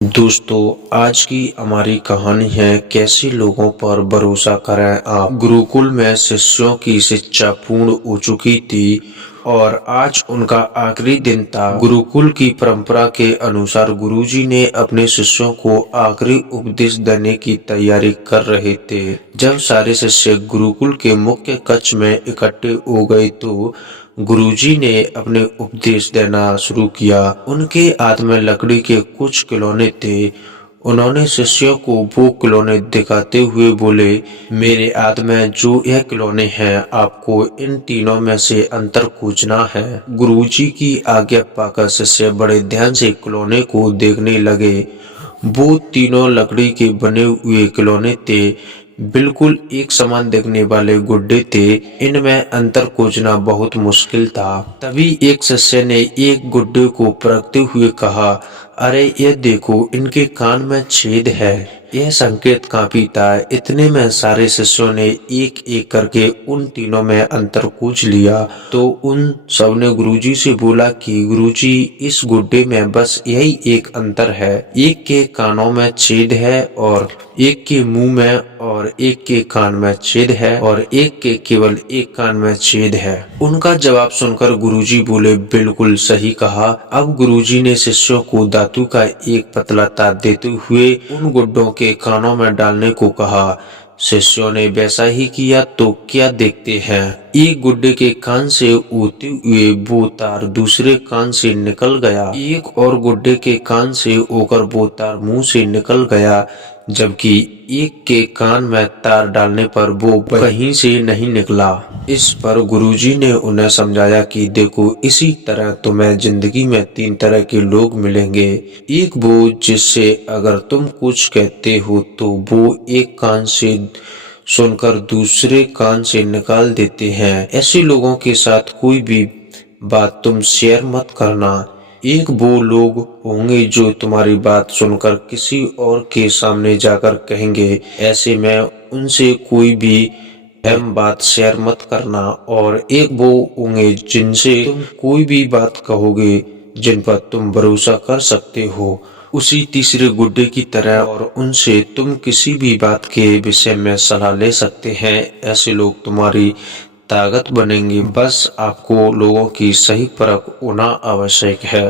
दोस्तों, आज की हमारी कहानी है कैसे लोगों पर भरोसा करें आप। गुरुकुल में शिष्यों की शिक्षा पूर्ण हो चुकी थी और आज उनका आखिरी दिन था। गुरुकुल की परंपरा के अनुसार गुरुजी ने अपने शिष्यों को आखिरी उपदेश देने की तैयारी कर रहे थे। जब सारे शिष्य गुरुकुल के मुख्य कक्ष में इकट्ठे हो गए तो गुरुजी ने अपने उपदेश देना शुरू किया। उनके हाथ में लकड़ी के कुछ खिलौने थे। उन्होंने शिष्यों को वो खिलौने दिखाते हुए बोले, मेरे हाथ में जो यह खिलौने हैं, आपको इन तीनों में से अंतर खोजना है। गुरुजी की आज्ञा पाकर शिष्य बड़े ध्यान से खिलौने को देखने लगे। वो तीनों लकड़ी के बने हुए खिलौने थे। बिल्कुल एक समान दिखने वाले गुड्डे थे। इनमें अंतर खोजना बहुत मुश्किल था। तभी एक शिष्य ने एक गुड्डे को परखते हुए कहा, अरे ये देखो, इनके कान में छेद है। यह संकेत काफी था। इतने में सारे शिष्यों ने एक एक करके उन तीनों में अंतर खोज लिया। तो उन सब ने गुरुजी से बोला कि गुरुजी, इस गुड्डे में बस यही एक अंतर है। एक के कानों में छेद है और एक के मुंह में, और एक के कान में छेद है और एक के केवल एक कान में छेद है। उनका जवाब सुनकर गुरुजी बोले, बिल्कुल सही कहा। अब गुरुजी ने शिष्यों को धातु का एक पतला तार देते हुए उन गुड्डों के कानों में डालने को कहा। शिष्यों ने वैसा ही किया। तो क्या देखते हैं, एक गुड्डे के कान से होते हुए वो तार दूसरे कान से निकल गया। एक और गुड्डे के कान से होकर वो तार मुंह से निकल गया, जबकि एक के कान में तार डालने पर वो कहीं से नहीं निकला। इस पर गुरुजी ने उन्हें समझाया कि देखो, इसी तरह तुम्हें जिंदगी में तीन तरह के लोग मिलेंगे। एक वो जिससे अगर तुम कुछ कहते हो तो वो एक कान से सुनकर दूसरे कान से निकाल देते हैं। ऐसे लोगों के साथ कोई भी बात तुम शेयर मत करना। एक वो लोग होंगे जो तुम्हारी बात सुनकर किसी और के सामने जाकर कहेंगे। ऐसे में उनसे कोई भी अहम बात शेयर मत करना। और एक वो होंगे जिनसे तुम कोई भी बात कहोगे जिन पर तुम भरोसा कर सकते हो, उसी तीसरे गुड्डे की तरह, और उनसे तुम किसी भी बात के विषय में सलाह ले सकते हैं। ऐसे लोग तुम्हारी ताकत बनेंगे। बस आपको लोगों की सही परख होना आवश्यक है।